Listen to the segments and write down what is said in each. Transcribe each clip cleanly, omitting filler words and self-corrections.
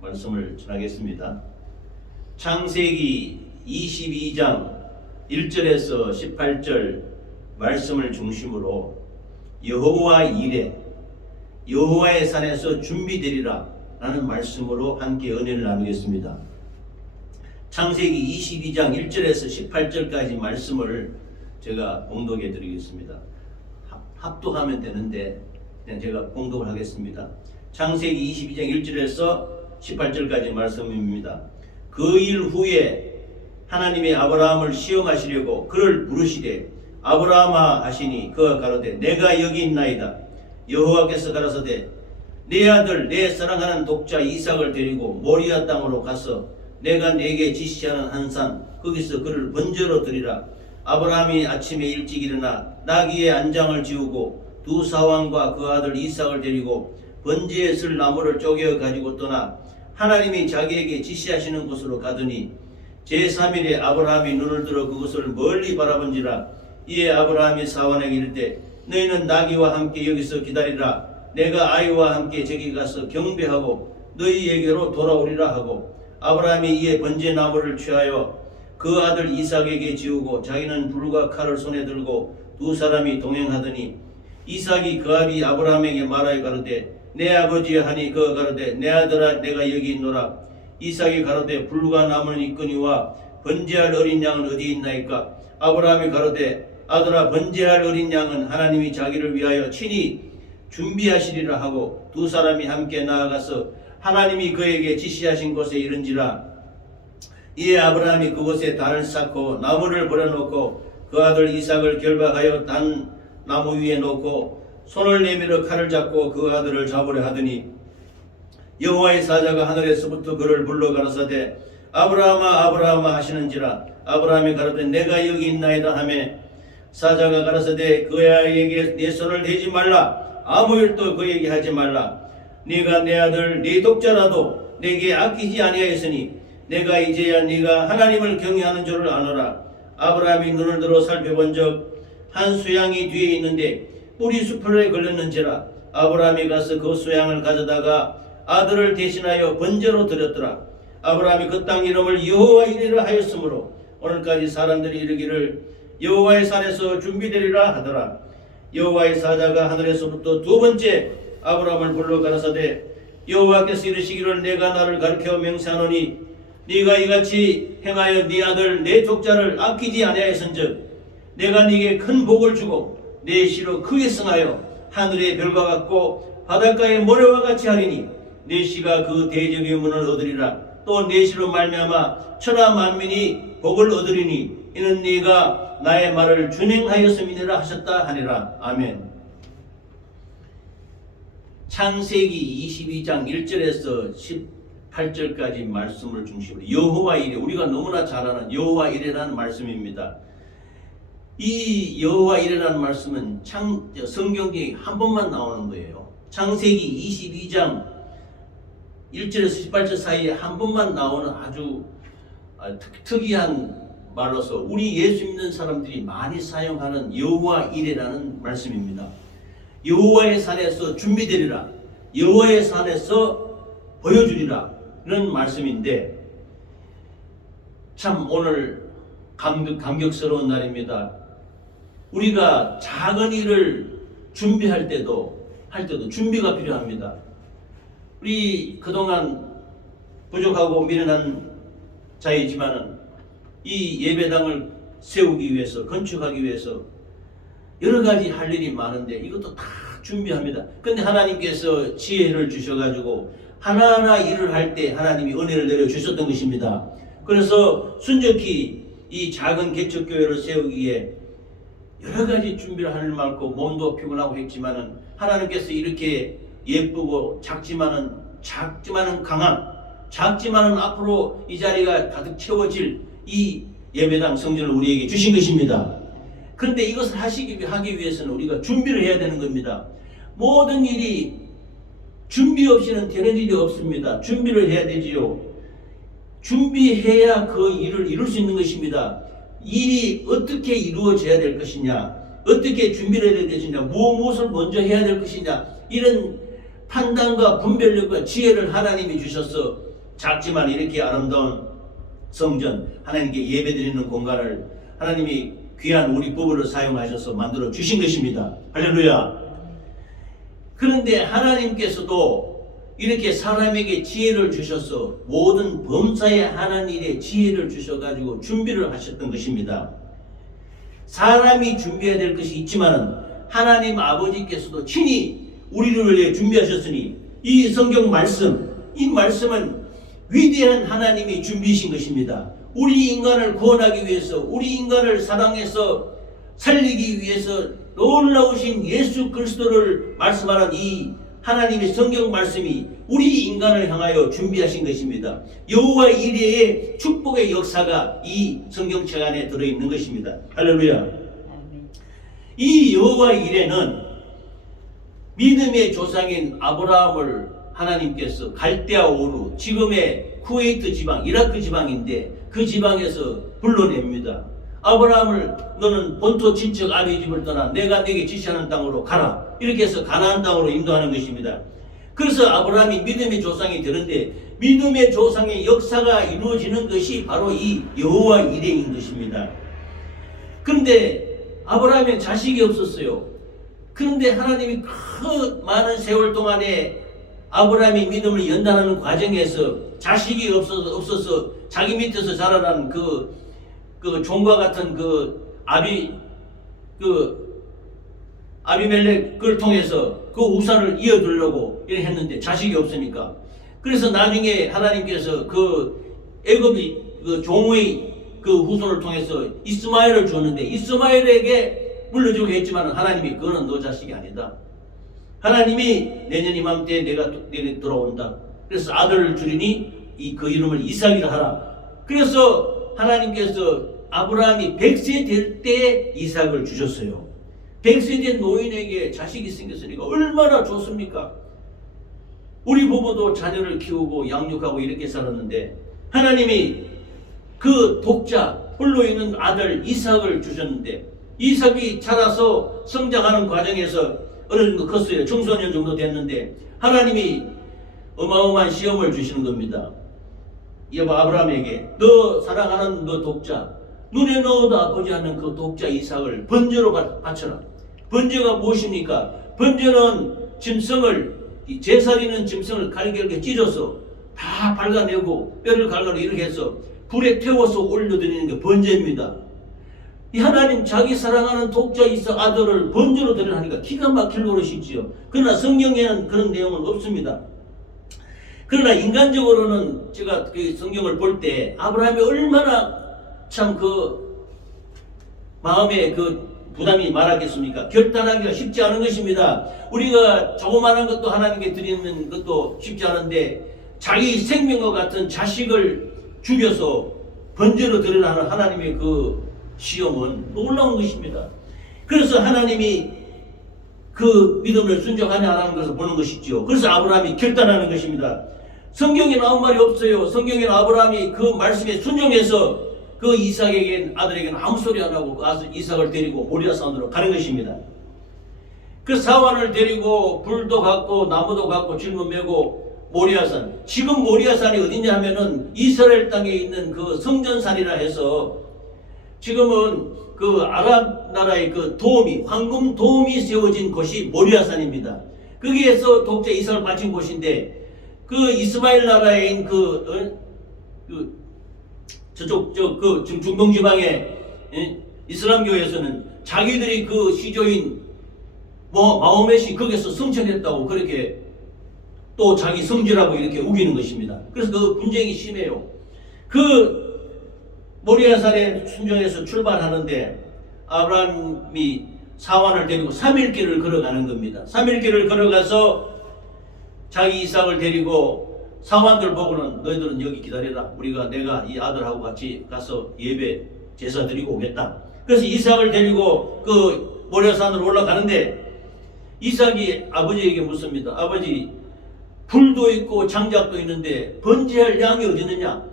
말씀을 전하겠습니다. 창세기 22장 1절에서 18절 말씀을 중심으로 여호와 이레, 여호와의 산에서 준비되리라 라는 말씀으로 함께 은혜를 나누겠습니다. 창세기 22장 1절에서 18절까지 말씀을 제가 봉독해 드리겠습니다. 합독하면 되는데 그냥 제가 봉독을 하겠습니다. 창세기 22장 1절에서 18절까지 말씀입니다. 그 일 후에 하나님이 아브라함을 시험하시려고 그를 부르시되 아브라함아 하시니 그가 가로되 내가 여기 있나이다. 여호와께서 가라사대 내 아들 내 사랑하는 독자 이삭을 데리고 모리아 땅으로 가서 내가 네게 지시하는 한 산 거기서 그를 번제로 드리라. 아브라함이 아침에 일찍 일어나 나귀의 안장을 지우고 두 사왕과 그 아들 이삭을 데리고 번제에 쓸 나무를 쪼개 가지고 떠나 하나님이 자기에게 지시하시는 곳으로 가더니 제3일에 아브라함이 눈을 들어 그것을 멀리 바라본지라. 이에 아브라함이 사환에게 이르되 너희는 나귀와 함께 여기서 기다리라. 내가 아이와 함께 저기 가서 경배하고 너희에게로 돌아오리라 하고 아브라함이 이에 번제 나무를 취하여 그 아들 이삭에게 지우고 자기는 불과 칼을 손에 들고 두 사람이 동행하더니 이삭이 그 아비 아브라함에게 말하여 가로되 내 아버지 하니 그가 가로되 내 아들아 내가 여기 있노라. 이삭이 가로되 불과 남은 있거니와 번제할 어린 양은 어디 있나이까. 아브라함이 가로되 아들아 번제할 어린 양은 하나님이 자기를 위하여 친히 준비하시리라 하고 두 사람이 함께 나아가서 하나님이 그에게 지시하신 곳에 이른지라. 이에 아브라함이 그곳에 단을 쌓고 나무를 버려놓고 그 아들 이삭을 결박하여 단 나무 위에 놓고 손을 내밀어 칼을 잡고 그 아들을 잡으려 하더니 여호와의 사자가 하늘에서부터 그를 불러 가라사대 아브라함아 아브라함아 하시는지라. 아브라함이 가로되 내가 여기 있나이다 하매 사자가 가라사대 그에게 내 손을 대지 말라. 아무 일도 그에게 하지 말라. 네가 내 아들 네 독자라도 내게 아끼지 아니하였으니 내가 이제야 네가 하나님을 경외하는 줄을 아노라. 아브라함이 눈을 들어 살펴본 적 한 수양이 뒤에 있는데 뿔이 수풀에 걸렸는지라. 아브라함이 가서 그 수양을 가져다가 아들을 대신하여 번제로 드렸더라. 아브라함이 그 땅 이름을 여호와 이레라 하였으므로 오늘까지 사람들이 이르기를 여호와의 산에서 준비되리라 하더라. 여호와의 사자가 하늘에서부터 두 번째 아브라함을 불러 가라사대 여호와께서 이르시기를 내가 나를 가르쳐 맹세하노니 네가 이같이 행하여 네 아들 내 독자를 아끼지 아니하였은즉 내가 네게 큰 복을 주고 내 씨로 크게 승하여 하늘의 별과 같고 바닷가의 모래와 같이 하리니 내 씨가 그 대적의 문을 얻으리라. 또 내 씨로 말미암아 천하 만민이 복을 얻으리니 이는 네가 나의 말을 준행하였음이니라 하셨다 하니라. 아멘. 창세기 22장 1절에서 18절까지 말씀을 중심으로 여호와 이레, 우리가 너무나 잘 아는 여호와 이레라는 말씀입니다. 이 여호와 이레라는 말씀은 성경에 한 번만 나오는 거예요. 창세기 22장 1절에서 18절 사이에 한 번만 나오는 아주 특이한 말로서 우리 예수 믿는 사람들이 많이 사용하는 여호와 이레라는 말씀입니다. 여호와의 산에서 준비되리라. 여호와의 산에서 보여주리라. 이런 말씀인데 참 오늘 감격스러운 날입니다. 우리가 작은 일을 준비할 때도 준비가 필요합니다. 우리 그동안 부족하고 미련한 자이지만은 이 예배당을 세우기 위해서 건축하기 위해서 여러 가지 할 일이 많은데 이것도 다 준비합니다. 근데 하나님께서 지혜를 주셔가지고 하나하나 일을 할 때 하나님이 은혜를 내려주셨던 것입니다. 그래서 순적히 이 작은 개척교회를 세우기에 여러 가지 준비를 하는 많고 몸도 피곤하고 했지만은 하나님께서 이렇게 예쁘고 작지만은 강한 작지만은 앞으로 이 자리가 가득 채워질 이 예배당 성전을 우리에게 주신 것입니다. 그런데 이것을 하기 위해서는 우리가 준비를 해야 되는 겁니다. 모든 일이 준비 없이는 되는 일이 없습니다. 준비를 해야 되지요. 준비해야 그 일을 이룰 수 있는 것입니다. 일이 어떻게 이루어져야 될 것이냐, 어떻게 준비를 해야 될 것이냐, 무엇을 먼저 해야 될 것이냐, 이런 판단과 분별력과 지혜를 하나님이 주셔서 작지만 이렇게 아름다운 성전, 하나님께 예배드리는 공간을 하나님이 귀한 우리 부부를 사용하셔서 만들어 주신 것입니다. 할렐루야. 그런데 하나님께서도 이렇게 사람에게 지혜를 주셔서 모든 범사에 하는 일에 지혜를 주셔가지고 준비를 하셨던 것입니다. 사람이 준비해야 될 것이 있지만 하나님 아버지께서도 친히 우리를 위해 준비하셨으니 이 성경 말씀, 이 말씀은 위대한 하나님이 준비하신 것입니다. 우리 인간을 구원하기 위해서, 우리 인간을 사랑해서 살리기 위해서 놀라우신 예수 그리스도를 말씀하는 이 하나님의 성경 말씀이 우리 인간을 향하여 준비하신 것입니다. 여호와 이레의 축복의 역사가 이 성경책 안에 들어있는 것입니다. 할렐루야. 이 여호와 이레는 믿음의 조상인 아브라함을 하나님께서 갈대아 우르, 지금의 쿠웨이트 지방, 이라크 지방인데 그 지방에서 불러냅니다. 아브라함을 너는 본토 친척 아비 집을 떠나 내가 네게 지시하는 땅으로 가라. 이렇게 해서 가나안 땅으로 인도하는 것입니다. 그래서 아브라함이 믿음의 조상이 되는데 믿음의 조상의 역사가 이루어지는 것이 바로 이 여호와 이레인 것입니다. 그런데 아브라함에는 자식이 없었어요. 그런데 하나님이 그 많은 세월 동안에 아브라함이 믿음을 연단하는 과정에서 자식이 없어서 자기 밑에서 자라난 그 종과 같은 아비멜렉을 통해서 그 우상을 이어두려고 이렇게 했는데 자식이 없으니까. 그래서 나중에 하나님께서 그 애굽이 그 종의 그 후손을 통해서 이스마엘을 주었는데 이스마엘에게 물려주고 했지만 하나님이 그거는 너 자식이 아니다. 하나님이 내년 이맘때 내가 돌아온다. 그래서 아들을 주리니 그 이름을 이삭이라 하라. 그래서 하나님께서 아브라함이 100세 될 때 이삭을 주셨어요. 100세 된 노인에게 자식이 생겼으니까 얼마나 좋습니까? 우리 부부도 자녀를 키우고 양육하고 이렇게 살았는데 하나님이 그 독자 홀로 있는 아들 이삭을 주셨는데 이삭이 자라서 성장하는 과정에서 어느 정도 컸어요. 청소년 정도 됐는데 하나님이 어마어마한 시험을 주시는 겁니다. 여보 아브라함에게 너 사랑하는 너 독자 눈에 넣어도 아프지 않는 그 독자 이삭을 번제로 바쳐라. 번제가 무엇입니까? 번제는 짐승을 제사리는 짐승을 갈게 찢어서 다 발라내고 뼈를 갈라내고 이렇게 해서 불에 태워서 올려드리는 게 번제입니다. 이 하나님 자기 사랑하는 독자 이삭 아들을 번제로 드리라니까 기가 막힐 노릇이지요. 그러나 성경에는 그런 내용은 없습니다. 그러나 인간적으로는 제가 그 성경을 볼 때 아브라함이 얼마나 참 그 마음에 그 부담이 많았겠습니까? 결단하기가 쉽지 않은 것입니다. 우리가 조그마한 것도 하나님께 드리는 것도 쉽지 않은데 자기 생명과 같은 자식을 죽여서 번제로 드리라는 하나님의 그 시험은 놀라운 것입니다. 그래서 하나님이 그 믿음을 순종하냐 안 하는 것을 보는 것이죠. 그래서 아브라함이 결단하는 것입니다. 성경에 나온 말이 없어요. 성경에는 아브라함이 그 말씀에 순종해서 그 이삭에게는 아들에게는 아무 소리 안 하고 그 이삭을 데리고 모리아 산으로 가는 것입니다. 그 사환을 데리고 불도 갖고 나무도 갖고 짊어매고 모리아산. 지금 모리아산이 어디냐 하면은 이스라엘 땅에 있는 그 성전산이라 해서 지금은 그 아랍 나라의 그 도움이 황금 도움이 세워진 곳이 모리아산입니다. 거기에서 독자 이삭을 바친 곳인데 그 이스마엘 나라에 있는 저쪽 지금 중동 지방의 이슬람교에서는 자기들이 그 시조인 마호멧이 거기서 성천했다고 그렇게 또 자기 성지라고 이렇게 우기는 것입니다. 그래서 그 분쟁이 심해요. 그 모리아산에 순종해서 출발하는데 아브라함이 사환을 데리고 3일 길을 걸어가는 겁니다. 3일 길을 걸어가서 자기 이삭을 데리고 사환들 보고는 너희들은 여기 기다려라. 내가 이 아들하고 같이 가서 예배 제사 드리고 오겠다. 그래서 이삭을 데리고 그 모리아산으로 올라가는데 이삭이 아버지에게 묻습니다. 아버지 불도 있고 장작도 있는데 번제할 양이 어디 있느냐?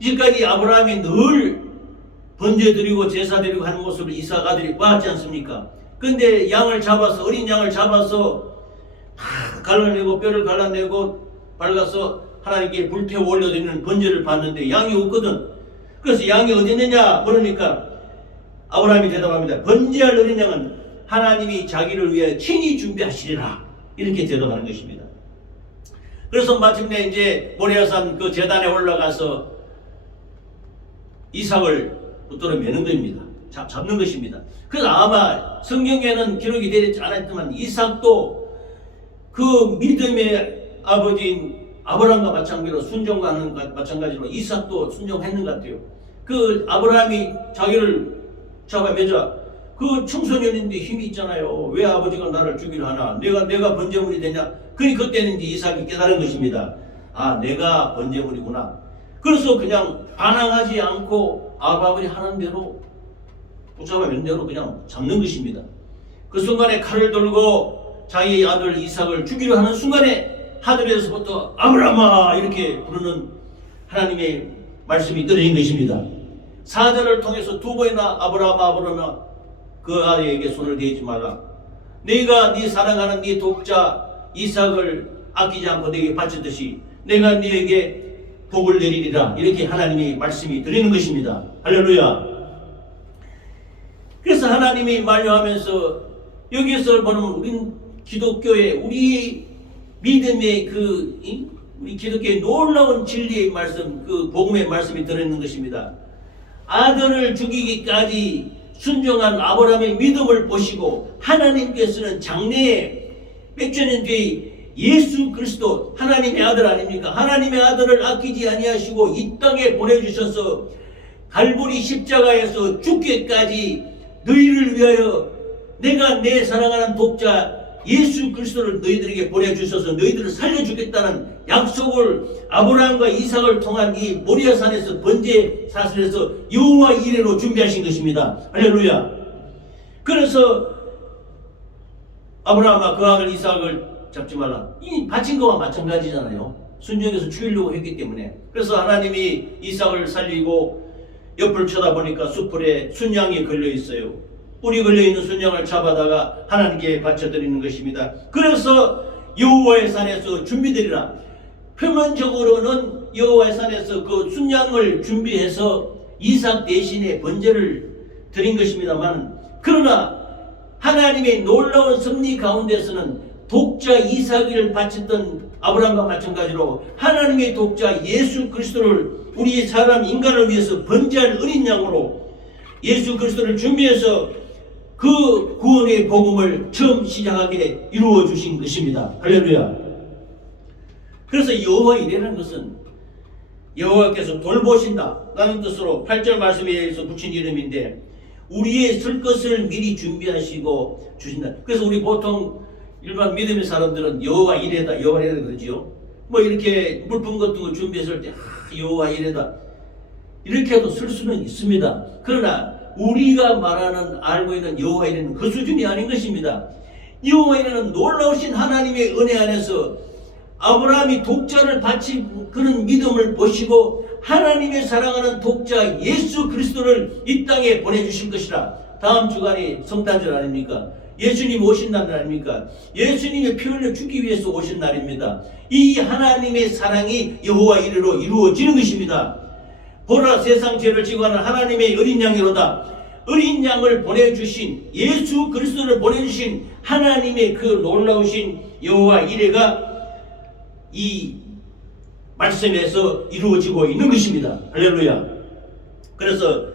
이제까지 아브라함이 늘 번제 드리고 제사 드리고 하는 모습을 이삭 아들이 봤지 않습니까? 근데 양을 잡아서 어린 양을 잡아서 다 갈라내고 뼈를 갈라내고 발라서 하나님께 불태워 올려드리는 번제를 받는데 양이 없거든. 그래서 양이 어디 있느냐 물으니까 아브라함이 대답합니다. 번제할 어린 양은 하나님이 자기를 위해 친히 준비하시리라. 이렇게 대답하는 것입니다. 그래서 마침내 이제 모리아산 그 제단에 올라가서 이삭을 붙들어 매는 겁니다. 잡는 것입니다. 그래서 아마 성경에는 기록이 되지 않았지만 이삭도 그 믿음의 아버지인 아브라함과 마찬가지로 순종하는 것 마찬가지로 이삭도 순종했는 것 같아요. 그 아브라함이 자기를 잡아매자 그 청소년인데 힘이 있잖아요. 왜 아버지가 나를 죽이려 하나? 내가 번제물이 되냐? 그니 그때는 이제 이삭이 깨달은 것입니다. 아, 내가 번제물이구나. 그래서 그냥 반항하지 않고 아버지 하는 대로 붙잡아맨 대로 그냥 잡는 것입니다. 그 순간에 칼을 들고 자기 아들 이삭을 죽이려 하는 순간에 하늘에서부터 아브라함아 이렇게 부르는 하나님의 말씀이 떨어진 것입니다. 사자를 통해서 두 번이나 아브라함아 그 아이에게 손을 대지 말라. 네가 네 사랑하는 네 독자 이삭을 아끼지 않고 네게 바쳤듯이 내가 네에게 복을 내리리라. 이렇게 하나님의 말씀이 들리는 것입니다. 할렐루야. 그래서 하나님이 만류하면서 여기서 보면 우리는 기독교의 우리 믿음의 우리 기독교의 놀라운 진리의 말씀, 그 복음의 말씀이 들어있는 것입니다. 아들을 죽이기까지 순종한 아브라함의 믿음을 보시고 하나님께서는 장래에 몇천 년 뒤에 예수 그리스도 하나님의 아들 아닙니까? 하나님의 아들을 아끼지 아니하시고 이 땅에 보내주셔서 갈보리 십자가에서 죽기까지 너희를 위하여 내가 내 사랑하는 독자 예수 그리스도를 너희들에게 보내주셔서 너희들을 살려주겠다는 약속을 아브라함과 이삭을 통한 이 모리아산에서 번제 사슬에서 여호와 이레로 준비하신 것입니다. 할렐루야. 그래서 아브라함아 그 아들 이삭을 잡지 말라. 이 바친 거와 마찬가지잖아요. 순종해서 죽이려고 했기 때문에. 그래서 하나님이 이삭을 살리고 옆을 쳐다보니까 숯불에 순양이 걸려 있어요. 뿔이 걸려있는 순양을 잡아다가 하나님께 바쳐드리는 것입니다. 그래서 여호와의 산에서 준비드리라. 표면적으로는 여호와의 산에서 그 순양을 준비해서 이삭 대신에 번제를 드린 것입니다만, 그러나 하나님의 놀라운 섭리 가운데서는 독자 이삭을 바쳤던 아브라함과 마찬가지로 하나님의 독자 예수 그리스도를 우리 사람 인간을 위해서 번제할 어린 양으로 예수 그리스도를 준비해서 그 구원의 복음을 처음 시작하게 이루어 주신 것입니다. 할렐루야. 그래서 여호와 이레라는 것은 여호와께서 돌보신다 라는 뜻으로 8절 말씀에 의해서 붙인 이름인데, 우리의 쓸 것을 미리 준비하시고 주신다. 그래서 우리 보통 일반 믿음의 사람들은 여호와 이레다 여호와 이레다 그러지요. 뭐 이렇게 물품 같은 거 준비했을 때 여호와 이레다 이렇게 해도 쓸 수는 있습니다. 그러나 우리가 말하는 알고 있는 여호와 이레는 그 수준이 아닌 것입니다. 여호와 이레는 놀라우신 하나님의 은혜 안에서 아브라함이 독자를 바친 그런 믿음을 보시고 하나님의 사랑하는 독자 예수 그리스도를 이 땅에 보내주실 것이라. 다음 주간이 성탄절 아닙니까? 예수님 오신 날 아닙니까? 예수님의 피 흘려 죽기 위해서 오신 날입니다. 이 하나님의 사랑이 여호와 이레로 이루어지는 것입니다. 보라 세상 죄를 지고 하는 하나님의 어린 양이로다. 어린 양을 보내주신 예수 그리스도를 보내주신 하나님의 그 놀라우신 여호와 이레가 이 말씀에서 이루어지고 있는 것입니다. 할렐루야. 그래서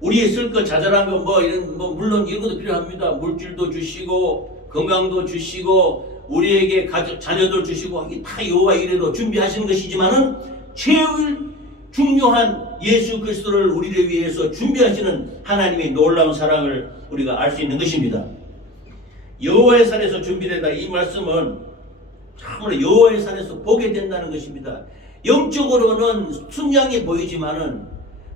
우리의 쓸 것 자잘한 거 이런 물론 이런 것도 필요합니다. 물질도 주시고 건강도 주시고 우리에게 가족 자녀들 주시고 이게 다 여호와 이레로 준비하시는 것이지만은 제일 중요한 예수 그리스도를 우리를 위해서 준비하시는 하나님의 놀라운 사랑을 우리가 알 수 있는 것입니다. 여호와의 산에서 준비되다, 이 말씀은 참으로 여호와의 산에서 보게 된다는 것입니다. 영적으로는 순양이 보이지만은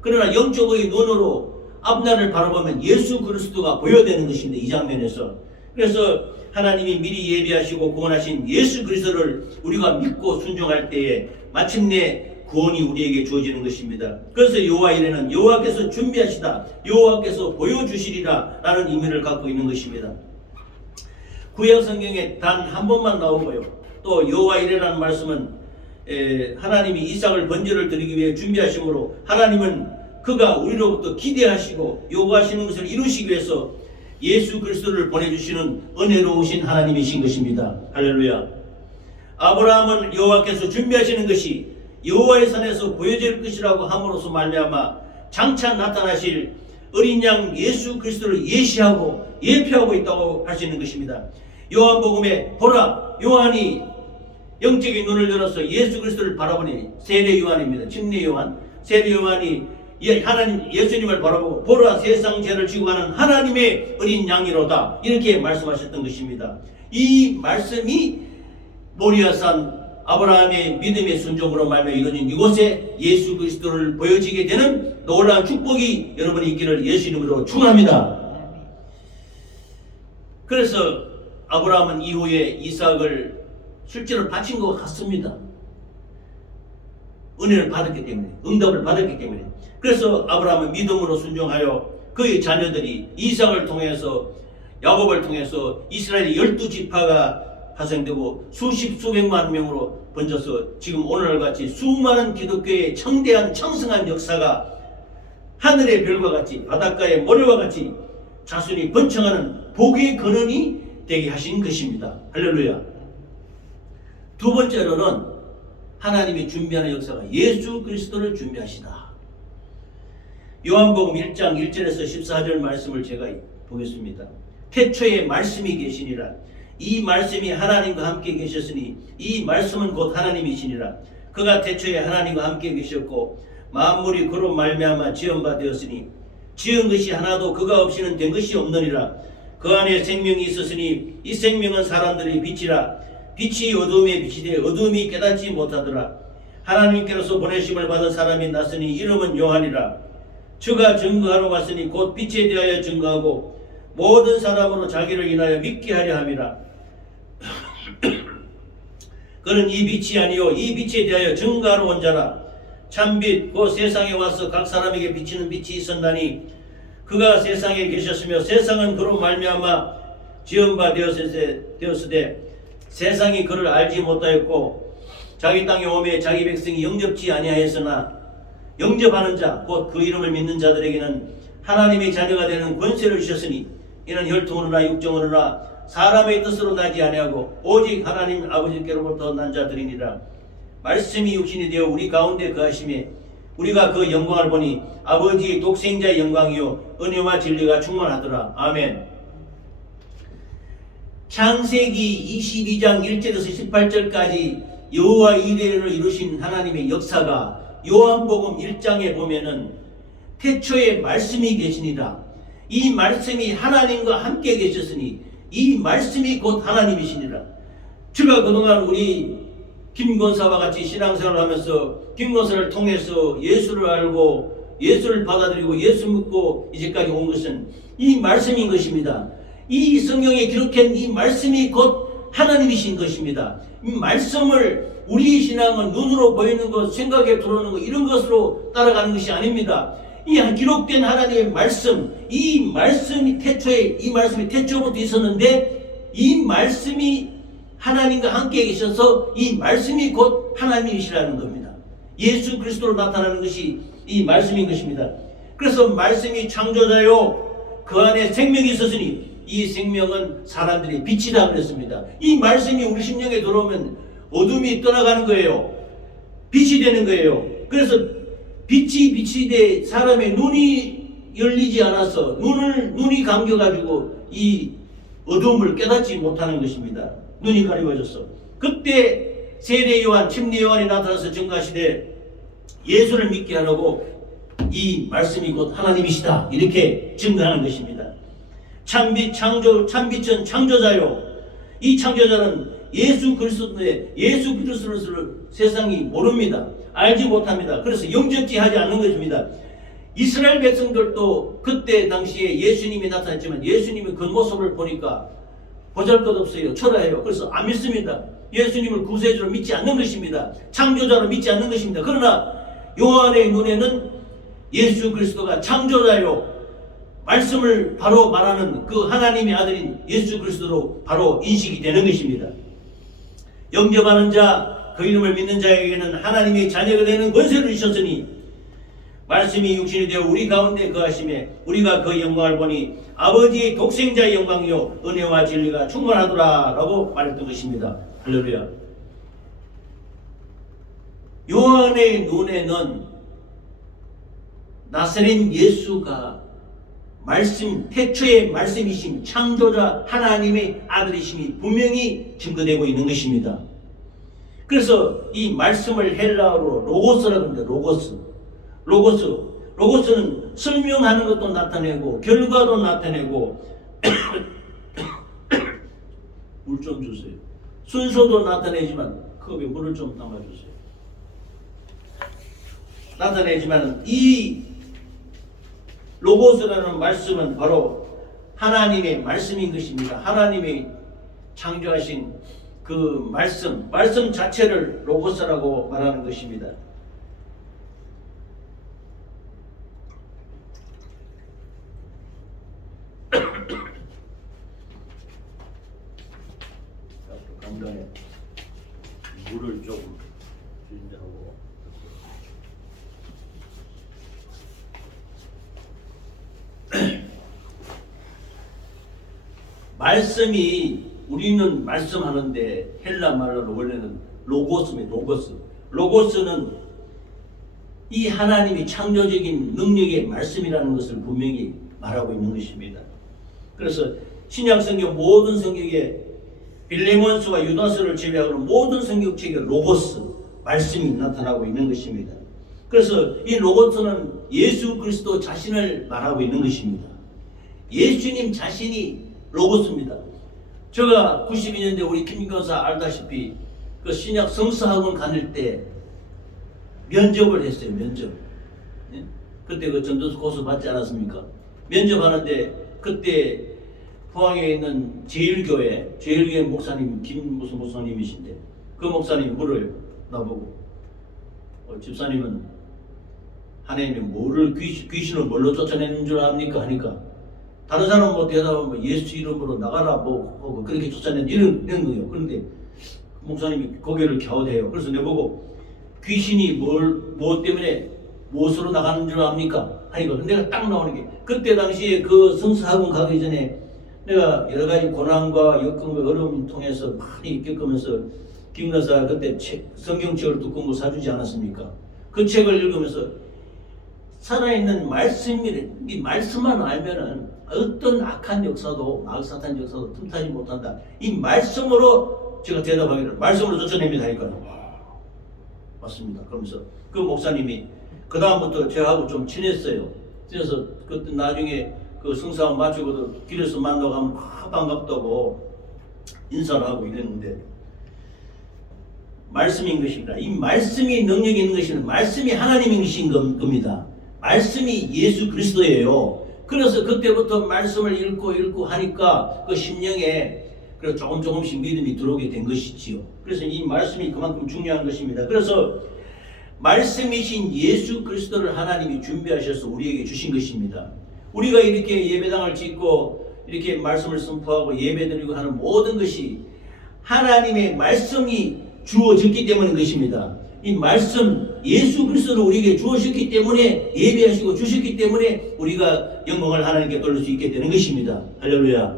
그러나 영적의 눈으로 앞날을 바라보면 예수 그리스도가 보여되는 것입니다. 이 장면에서. 그래서 하나님이 미리 예비하시고 구원하신 예수 그리스도를 우리가 믿고 순종할 때에 마침내 구원이 우리에게 주어지는 것입니다. 그래서 여호와 이레는 여호와께서 준비하시다, 여호와께서 보여주시리라 라는 의미를 갖고 있는 것입니다. 구약 성경에 단 한 번만 나오고요. 또 여호와 이레라는 말씀은 하나님이 이삭을 번제를 드리기 위해 준비하심으로 하나님은 그가 우리로부터 기대하시고 요구하시는 것을 이루시기 위해서 예수 그리스도를 보내주시는 은혜로우신 하나님이신 것입니다. 할렐루야. 아브라함은 여호와께서 준비하시는 것이 여호와의 산에서 보여질 것이라고 함으로써 말미암아 장차 나타나실 어린 양 예수 그리스도를 예시하고 예표하고 있다고 할 수 있는 것입니다. 요한복음에 보라, 요한이 영적인 눈을 열어서 예수 그리스도를 바라보니, 세례 요한입니다. 침례 요한, 세례 요한이 하나님 예수님을 바라보고 보라, 세상 죄를 지고 가는 하나님의 어린 양이로다, 이렇게 말씀하셨던 것입니다. 이 말씀이 모리아산 아브라함의 믿음의 순종으로 말미암아 이루어진 이곳에 예수 그리스도를 보여지게 되는 놀라운 축복이 여러분이 있기를 예수 이름으로 축원합니다. 그래서 아브라함은 이후에 이삭을 실제로 바친 것 같습니다. 은혜를 받았기 때문에, 응답을 받았기 때문에. 그래서 아브라함은 믿음으로 순종하여 그의 자녀들이 이삭을 통해서, 야곱을 통해서 이스라엘의 12지파가 파생되고 수백만 명으로 번져서 지금 오늘날같이 수많은 기독교의 청대한 청승한 역사가 하늘의 별과 같이 바닷가의 모래와 같이 자손이 번창하는 복의 근원이 되게 하신 것입니다. 할렐루야. 두 번째로는 하나님이 준비하는 역사가 예수 그리스도를 준비하시다. 요한복음 1장 1절에서 14절 말씀을 제가 보겠습니다. 태초에 말씀이 계시니라. 이 말씀이 하나님과 함께 계셨으니 이 말씀은 곧 하나님이시니라. 그가 태초에 하나님과 함께 계셨고 만물이 그로 말미암아 지은 바 되었으니 지은 것이 하나도 그가 없이는 된 것이 없느니라. 그 안에 생명이 있었으니 이 생명은 사람들의 빛이라. 빛이 어두움에 빛이 되어 어두움이 깨닫지 못하더라. 하나님께로서 보내심을 받은 사람이 났으니 이름은 요한이라. 저가 증거하러 왔으니 곧 빛에 대하여 증거하고 모든 사람으로 자기를 인하여 믿게 하려 함이라. 그는 이 빛이 아니요 이 빛에 대하여 증거하러 온 자라. 참빛 곧 세상에 와서 각 사람에게 비치는 빛이 있었나니 그가 세상에 계셨으며 세상은 그로 말미암아 지은 바 되었으되 세상이 그를 알지 못하였고 자기 땅에 오매 자기 백성이 영접지 아니하였으나 영접하는 자 곧 그 이름을 믿는 자들에게는 하나님의 자녀가 되는 권세를 주셨으니 이는 혈통으로나 육정으로나 사람의 뜻으로 나지 아니하고 오직 하나님 아버지께로부터 난 자들이니라. 말씀이 육신이 되어 우리 가운데 거하심에 우리가 그 영광을 보니 아버지의 독생자의 영광이요 은혜와 진리가 충만하더라. 아멘. 창세기 22장 1절에서 18절까지 여호와 이레를 이루신 하나님의 역사가 요한복음 1장에 보면은 태초에 말씀이 계시니라. 이 말씀이 하나님과 함께 계셨으니 이 말씀이 곧 하나님이시니라. 제가 그동안 우리 김권사와 같이 신앙생활을 하면서 김권사를 통해서 예수를 알고 예수를 받아들이고 예수 믿고 이제까지 온 것은 이 말씀인 것입니다. 이 성경에 기록한 이 말씀이 곧 하나님이신 것입니다. 이 말씀을 우리 신앙은 눈으로 보이는 것, 생각에 들어오는 것 이런 것으로 따라가는 것이 아닙니다. 이 기록된 하나님의 말씀, 이 말씀이 태초부터 있었는데 이 말씀이 하나님과 함께 계셔서 이 말씀이 곧 하나님이시라는 겁니다. 예수 그리스도로 나타나는 것이 이 말씀인 것입니다. 그래서 말씀이 창조자요 그 안에 생명이 있었으니 이 생명은 사람들의 빛이다 그랬습니다. 이 말씀이 우리 심령에 들어오면 어둠이 떠나가는 거예요. 빛이 되는 거예요. 그래서 빛이 돼 사람의 눈이 열리지 않아서 눈이 감겨가지고 이 어둠을 깨닫지 못하는 것입니다. 눈이 가려워졌어. 그때 세례 요한, 침례 요한이 나타나서 증거하시되 예수를 믿게 하라고 이 말씀이 곧 하나님이시다 이렇게 증거하는 것입니다. 참빛은 창조자요. 이 창조자는 예수 그리스도인데 예수 그리스도를 세상이 모릅니다. 알지 못합니다. 그래서 영접지 하지 않는 것입니다. 이스라엘 백성들도 그때 당시에 예수님이 나타났지만 예수님의 그 모습을 보니까 보잘것없어요. 초라해요. 그래서 안 믿습니다. 예수님을 구세주로 믿지 않는 것입니다. 창조자로 믿지 않는 것입니다. 그러나 요한의 눈에는 예수 그리스도가 창조자요 말씀을 바로 말하는 그 하나님의 아들인 예수 그리스도로 바로 인식이 되는 것입니다. 영접하는 자 그 이름을 믿는 자에게는 하나님의 자녀가 되는 권세를 주셨으니 말씀이 육신이 되어 우리 가운데 거하심에 우리가 그 영광을 보니 아버지의 독생자의 영광이요 은혜와 진리가 충만하더라 라고 말했던 것입니다. 할렐루야. 요한의 눈에는 나사렛 예수가 말씀, 태초의 말씀이신 창조자 하나님의 아들이심이 분명히 증거되고 있는 것입니다. 그래서 이 말씀을 헬라어로 로고스라고 합니다. 로고스는 설명하는 것도 나타내고 결과도 나타내고 물 좀 주세요. 순서도 나타내지만 컵에 물을 좀 담아주세요. 나타내지만 이 로고스라는 말씀은 바로 하나님의 말씀인 것입니다. 하나님이 창조하신 그 말씀 자체를 로고스라고 말하는 것입니다. 간단해. 물을 좀 준비하고. 말씀이 우리는 말씀하는데 헬라 말로 원래는 로고스입니다. 로고스는 이 하나님이 창조적인 능력의 말씀이라는 것을 분명히 말하고 있는 것입니다. 그래서 신약 성경 모든 성경에 빌레몬스와 유다서를 제외하고는 모든 성경책에 로고스 말씀이 나타나고 있는 것입니다. 그래서 이 로고스는 예수 그리스도 자신을 말하고 있는 것입니다. 예수님 자신이 로고스입니다. 제가 92년대 우리 김교사 알다시피 그 신약 성서학원 다닐 때 면접을 했어요. 면접. 예? 그때 그 전도서 고수 받지 않았습니까? 면접하는데 그때 포항에 있는 제일교회 목사님 무슨 목사님이신데 그 목사님이 물어요. 나보고 집사님은 하나님이 뭐를 귀신을 뭘로 쫓아내는 줄 압니까? 하니까 다른 사람은 뭐 대답하면 예수 이름으로 나가라 뭐 그렇게 쫓아내는 이런 거예요. 그런데 목사님이 고개를 갸웃해요. 그래서 내보고 귀신이 뭐 때문에 무엇으로 나가는 줄 압니까? 하니까 내가 딱 나오는 게 그때 당시에 그 성서학원 가기 전에 내가 여러 가지 고난과 역경과 어려움을 통해서 많이 겪으면서 김교사 그때 성경책을 두 권 사주지 않았습니까? 그 책을 읽으면서 살아있는 이 말씀만 알면은 어떤 악한 역사도 마귀사탄 역사도 틈타지 못한다. 이 말씀으로 제가 대답하기를 말씀으로 쫓아냅니다 하니까요. 맞습니다. 그러면서 그 목사님이 그 다음부터 저하고 좀 친했어요. 그래서 그때 나중에 그 성사학 마치고도 길에서 만나고 하면 반갑다고 인사를 하고 이랬는데 말씀인 것입니다. 이 말씀이 능력이 있는 것은 말씀이 하나님이신 겁니다. 말씀이 예수 그리스도예요. 그래서 그때부터 말씀을 읽고 하니까 그 심령에 조금씩 믿음이 들어오게 된 것이지요. 그래서 이 말씀이 그만큼 중요한 것입니다. 그래서 말씀이신 예수 그리스도를 하나님이 준비하셔서 우리에게 주신 것입니다. 우리가 이렇게 예배당을 짓고 이렇게 말씀을 선포하고 예배드리고 하는 모든 것이 하나님의 말씀이 주어졌기 때문인 것입니다. 이 말씀 예수 그리스도를 우리에게 주어졌기 때문에 예배하시고 주셨기 때문에 우리가 영광을 하나님께 돌릴 수 있게 되는 것입니다. 할렐루야.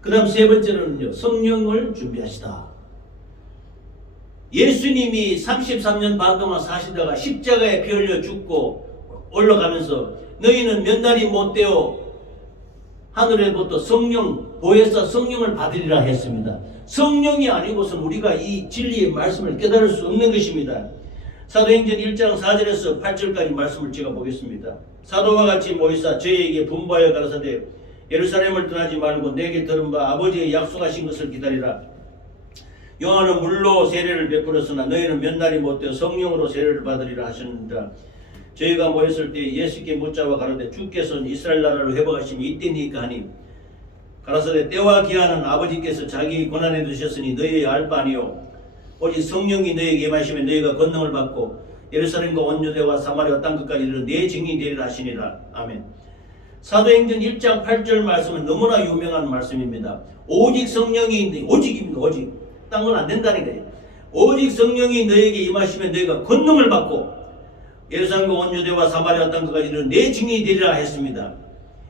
그 다음 세 번째로는요, 성령을 준비하시다. 예수님이 33년 반 동안 사시다가 십자가에 피 흘려 죽고 올라가면서 너희는 몇 날이 못되어 하늘에부터 성령 보혜사 성령을 받으리라 했습니다. 성령이 아니고서는 우리가 이 진리의 말씀을 깨달을 수 없는 것입니다. 사도행전 1장 4절에서 8절까지 말씀을 제가 보겠습니다. 사도와 같이 모이사 저희에게 분부하여 가라사대 예루살렘을 떠나지 말고 내게 들은 바 아버지의 약속하신 것을 기다리라. 요한은 물로 세례를 베풀었으나 너희는 몇 날이 못되어 성령으로 세례를 받으리라 하셨느니라. 저희가 모였을 때 예수께 묻자와 가로되 주께서는 이스라엘 나라를 회복하심이 이때니까 하니 가라사대 때와 기한은 아버지께서 자기 권한에 두셨으니 너희의 알 바 아니요 오직 성령이 너희에게 임하시면 너희가 권능을 받고 예루살렘과 온 유대와 사마리아 땅끝까지 이르러 내 증인이 되리라 하시니라. 아멘. 사도행전 1장 8절 말씀은 너무나 유명한 말씀입니다. 오직 성령이 오직입니다. 오직 딴 건 안 된다는 거예요. 오직 성령이 너에게 임하시면 너희가 권능을 받고 예루살렘과 온 유대와 사마리아 땅까지 이르러 내 증인이 되리라 했습니다.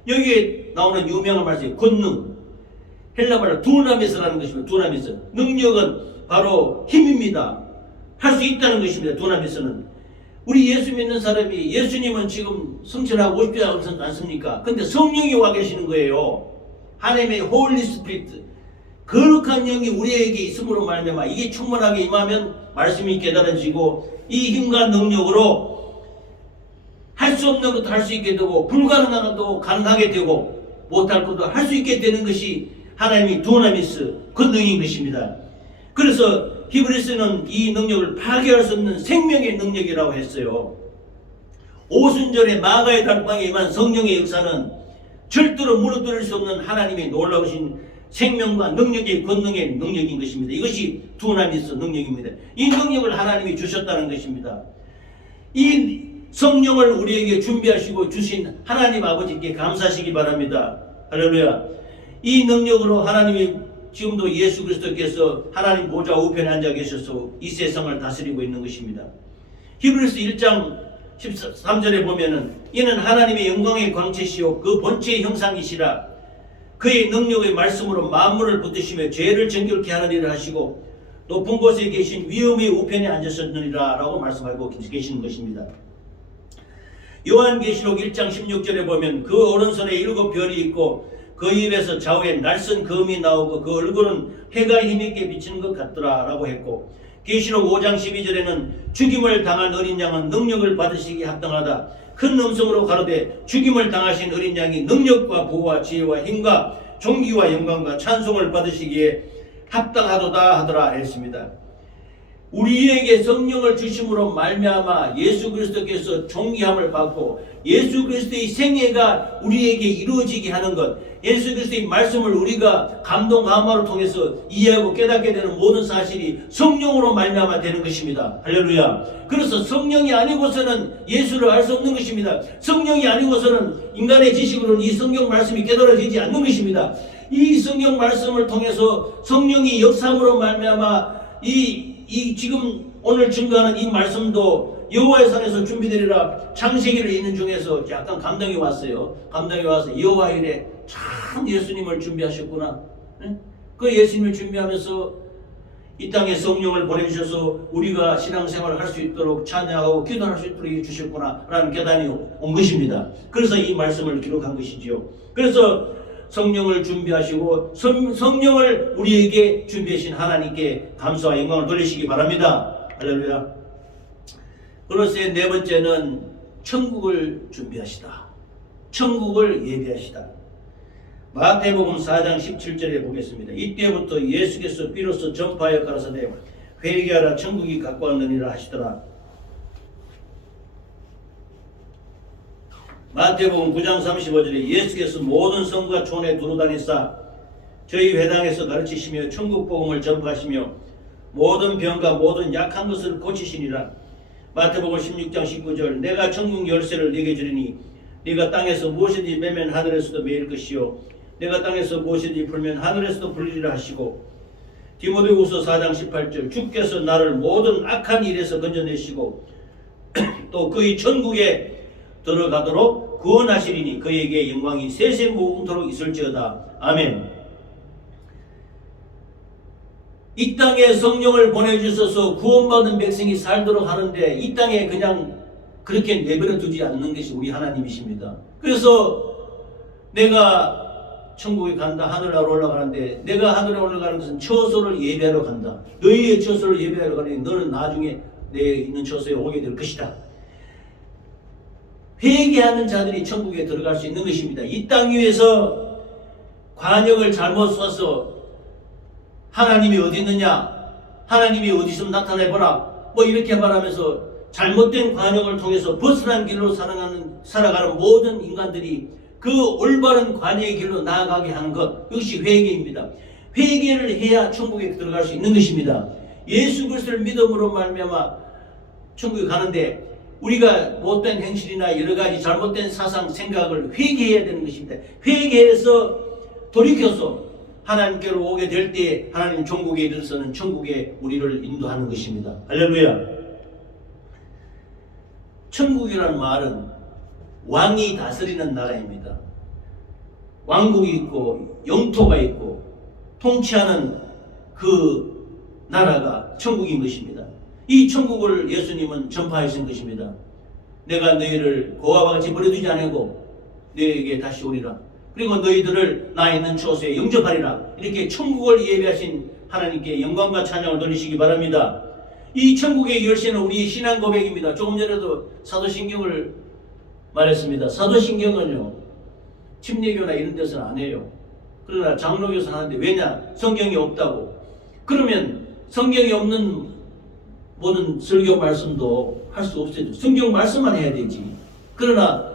여기에 나오는 유명한 말씀이 권능, 헬라말로 두나미스라는 것입니다. 두나미스. 능력은 바로 힘입니다. 할 수 있다는 것입니다. 두나미스는. 우리 예수 믿는 사람이, 예수님은 지금 성천하고 오십시오 않습니까? 근데 성령이 와 계시는 거예요. 하나님의 홀리 스피리트, 거룩한 영이 우리에게 있음으로 말미암아 이게 충만하게 임하면 말씀이 깨달아지고 이 힘과 능력으로 할 수 없는 것도 할 수 있게 되고 불가능한 것도 가능하게 되고 못할 것도 할 수 있게 되는 것이 하나님의 두나미스 권능인 것입니다. 그래서 히브리서는 이 능력을 파괴할 수 없는 생명의 능력이라고 했어요. 오순절에 마가의 달방에 임한 성령의 역사는 절대로 무너뜨릴 수 없는 하나님의 놀라우신 생명과 능력의 권능의 능력인 것입니다. 이것이 두나미스 능력입니다. 이 능력을 하나님이 주셨다는 것입니다. 이 성령을 우리에게 준비하시고 주신 하나님 아버지께 감사하시기 바랍니다. 할렐루야. 이 능력으로 하나님이 지금도 예수 그리스도께서 하나님 보좌 우편에 앉아 계셔서 이 세상을 다스리고 있는 것입니다. 히브리서 1장 13절에 보면은 이는 하나님의 영광의 광채시요 그 본체의 형상이시라 그의 능력의 말씀으로 만물을 붙드시며 죄를 정결케 하는 일을 하시고 높은 곳에 계신 위엄의 우편에 앉으셨느니라 라고 말씀하고 계시는 것입니다. 요한계시록 1장 16절에 보면 그 오른손에 7 별이 있고 그 입에서 좌우에 날선 검이 나오고 그 얼굴은 해가 힘있게 비치는 것 같더라 라고 했고 계시록 5장 12절에는 죽임을 당한 어린 양은 능력을 받으시기 합당하다. 큰 음성으로 가로되 죽임을 당하신 어린 양이 능력과 부와 지혜와 힘과 존귀와 영광과 찬송을 받으시기에 합당하도다 하더라 했습니다. 우리에게 성령을 주심으로 말미암아 예수 그리스도께서 존귀함을 받고 예수 그리스도의 생애가 우리에게 이루어지게 하는 것, 예수 그리스도의 말씀을 우리가 감동 감화를 통해서 이해하고 깨닫게 되는 모든 사실이 성령으로 말미암아 되는 것입니다. 할렐루야. 그래서 성령이 아니고서는 예수를 알 수 없는 것입니다. 성령이 아니고서는 인간의 지식으로는 이 성경 말씀이 깨달아지지 않는 것입니다. 이 성경 말씀을 통해서 성령이 역사함으로 말미암아 이 지금 오늘 증거하는 이 말씀도 여호와의 산에서 준비되리라 창세기를 읽는 중에서 약간 감동이 왔어요. 감동이 와서 여호와 이래 참 예수님을 준비하셨구나. 그 예수님을 준비하면서 이 땅에 성령을 보내주셔서 우리가 신앙생활을 할 수 있도록 찬양하고 기도할 수 있도록 해주셨구나 라는 깨달음이 온 것입니다. 그래서 이 말씀을 기록한 것이지요. 그래서 성령을 준비하시고 성령을 우리에게 준비하신 하나님께 감사와 영광을 돌리시기 바랍니다. 할렐루야. 그래서 네 번째는 천국을 준비하시다. 천국을 예비하시다. 마태복음 4장 17절에 보겠습니다. 이때부터 예수께서 비로소 전파하여 가라사대 회개하라 천국이 가까웠느니라 하시더라. 마태복음 9장 35절에 예수께서 모든 성과 촌에 두루다니사 저희 회당에서 가르치시며 천국 복음을 전파하시며 모든 병과 모든 약한 것을 고치시니라. 마태복음 16장 19절 내가 천국 열쇠를 네게 주리니 네가 땅에서 무엇이든지 매면 하늘에서도 매일 것이요 내가 땅에서 무엇이든지 풀면 하늘에서도 풀리리라 하시고 디모데후서 4장 18절 주께서 나를 모든 악한 일에서 건져내시고 또 그의 천국에 들어가도록 구원하시리니 그에게 영광이 세세 무궁토록 있을지어다. 아멘. 이 땅에 성령을 보내주셔서 구원받은 백성이 살도록 하는데 이 땅에 그냥 그렇게 내버려 두지 않는 것이 우리 하나님이십니다. 그래서 내가 천국에 간다 하늘나라로 올라가는데 내가 하늘에 올라가는 것은 처소를 예배하러 간다. 너희의 처소를 예배하러 가니 너는 나중에 내 있는 처소에 오게 될 것이다. 회개하는 자들이 천국에 들어갈 수 있는 것입니다. 이 땅 위에서 관역을 잘못 써서 하나님이 어디 있느냐, 하나님이 어디 있으면 나타내보라 뭐 이렇게 말하면서 잘못된 관역을 통해서 벗어난 길로 살아가는 모든 인간들이 그 올바른 관역의 길로 나아가게 하는 것, 이것이 회개입니다. 회개를 해야 천국에 들어갈 수 있는 것입니다. 예수 그리스도를 믿음으로 말미암아 천국에 가는데 우리가 못된 행실이나 여러 가지 잘못된 사상, 생각을 회개해야 되는 것입니다. 회개해서 돌이켜서 하나님께로 오게 될 때 하나님 천국에 이르러서는 천국에 우리를 인도하는 것입니다. 할렐루야. 천국이라는 말은 왕이 다스리는 나라입니다. 왕국이 있고 영토가 있고 통치하는 그 나라가 천국인 것입니다. 이 천국을 예수님은 전파하신 것입니다. 내가 너희를 고아와 같이 버려두지 아니하고 너희에게 다시 오리라. 그리고 너희들을 나 있는 chỗ에 영접하리라. 이렇게 천국을 예비하신 하나님께 영광과 찬양을 돌리시기 바랍니다. 이 천국의 열쇠는 우리 신앙 고백입니다. 조금 전에도 사도신경을 말했습니다. 사도신경은요, 침례교나 이런 데서는 안 해요. 그러나 장로교에서 하는데, 왜냐? 성경이 없다고. 그러면 성경이 없는 모든 설교 말씀도 할 수 없어요. 성경 말씀만 해야 되지. 그러나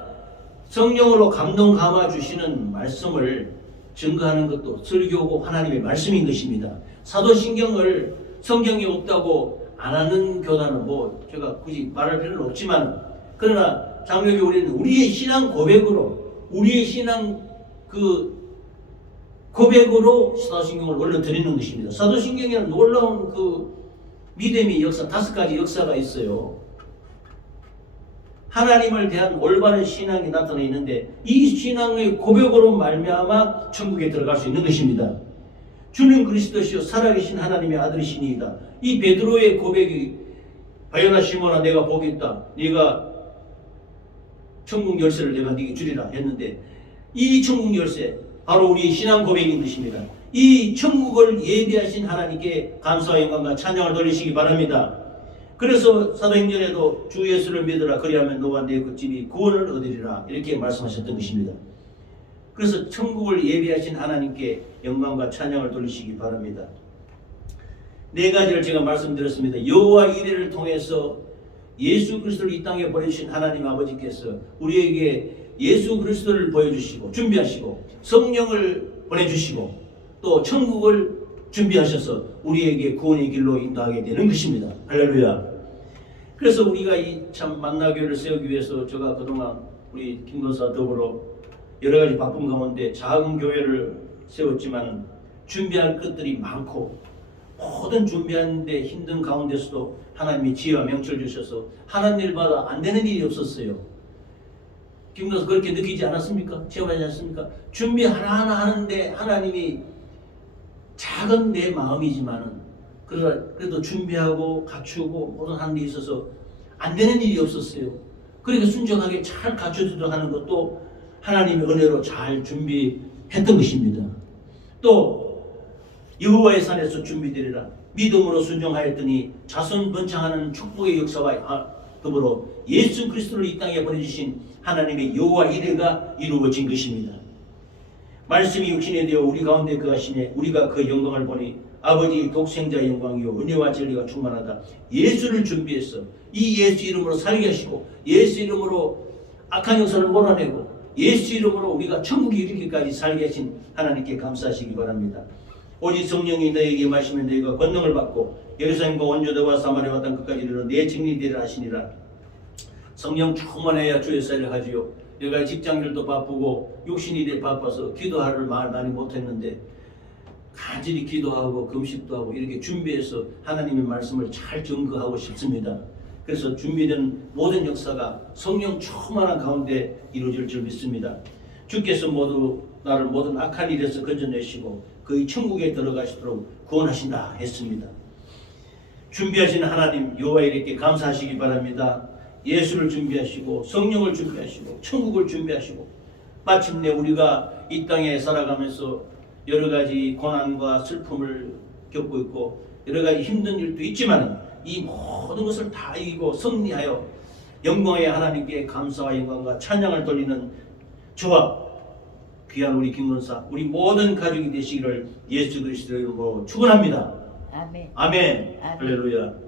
성령으로 감동 감화 주시는 말씀을 증거하는 것도 설교고 하나님의 말씀인 것입니다. 사도신경을 성경이 없다고 안 하는 교단은 뭐 제가 굳이 말할 필요는 없지만, 그러나 장로교 우리는 우리의 신앙 고백으로, 우리의 신앙 고백으로 사도신경을 올려드리는 것입니다. 사도신경에는 놀라운 믿음의 역사, 5가지 역사가 있어요. 하나님을 대한 올바른 신앙이 나타나 있는데, 이 신앙의 고백으로 말미암아 천국에 들어갈 수 있는 것입니다. 주는 그리스도시요 살아계신 하나님의 아들이시니이다. 이 베드로의 고백이, 바요나 시몬아 내가 복이 있다. 네가 천국 열쇠를 내가 네게 주리라 했는데, 이 천국 열쇠 바로 우리 신앙 고백인 것입니다. 이 천국을 예비하신 하나님께 감사와 영광과 찬양을 돌리시기 바랍니다. 그래서 사도행전에도 주 예수를 믿으라 그리하면 너와 네 그 집이 구원을 얻으리라 이렇게 말씀하셨던 것입니다. 그래서 천국을 예비하신 하나님께 영광과 찬양을 돌리시기 바랍니다. 4가지를 제가 말씀드렸습니다. 여호와 이레를 통해서 예수 그리스도를 이 땅에 보내주신 하나님 아버지께서 우리에게 예수 그리스도를 보여주시고 준비하시고 성령을 보내주시고 또 천국을 준비하셔서 우리에게 구원의 길로 인도하게 되는 것입니다. 할렐루야. 그래서 우리가 이 참 만나교회를 세우기 위해서 제가 그동안 우리 김도사 더불어 여러 가지 바쁜 가운데 작은 교회를 세웠지만 준비할 것들이 많고 모든 준비하는데 힘든 가운데서도 하나님이 지혜와 명철 주셔서 하나님 일마다 안 되는 일이 없었어요. 김도사 그렇게 느끼지 않았습니까? 체험하지 않습니까? 준비 하나하나 하는데 하나님이 작은 내 마음이지만은 그래도 준비하고 갖추고 모든 하는 데 있어서 안 되는 일이 없었어요. 그러니까 순종하게 잘 갖춰주도록 하는 것도 하나님의 은혜로 잘 준비했던 것입니다. 또 여호와의 산에서 준비되리라 믿음으로 순종하였더니 자손 번창하는 축복의 역사와 더불어 예수 그리스도를 이 땅에 보내주신 하나님의 여호와 이레가 이루어진 것입니다. 말씀이 육신이 되어 우리 가운데 거하시니 우리가 그 영광을 보니 아버지 독생자의 영광이요 은혜와 진리가 충만하다. 예수를 준비해서 이 예수 이름으로 살게 하시고 예수 이름으로 악한 역사를 몰아내고 예수 이름으로 우리가 천국에 이르기까지 살게 하신 하나님께 감사하시기 바랍니다. 오직 성령이 너에게 마시면 너희가 권능을 받고 예루살렘과 온 유다와 사마리아와 땅 끝까지 이르러 내 증인이 되리라 하시니라. 성령 충만해야 주의 사를 하지요. 내가 직장일도 바쁘고 육신이 이래 바빠서 기도하를 많이 못했는데 간절히 기도하고 금식도 하고 이렇게 준비해서 하나님의 말씀을 잘 증거하고 싶습니다. 그래서 준비된 모든 역사가 성령 충만한 가운데 이루어질 줄 믿습니다. 주께서 모두 나를 모든 악한 일에서 건져내시고 그의 천국에 들어가시도록 구원하신다 했습니다. 준비하신 하나님 여호와 이레께 감사하시기 바랍니다. 예수를 준비하시고 성령을 준비하시고 천국을 준비하시고 마침내 우리가 이 땅에 살아가면서 여러 가지 고난과 슬픔을 겪고 있고 여러 가지 힘든 일도 있지만 이 모든 것을 다 이기고 승리하여 영광의 하나님께 감사와 영광과 찬양을 돌리는 저와 귀한 우리 김건사 우리 모든 가족이 되시기를 예수 그리스도의 이름으로 축원합니다. 아멘. 아멘. 아멘. 할렐루야.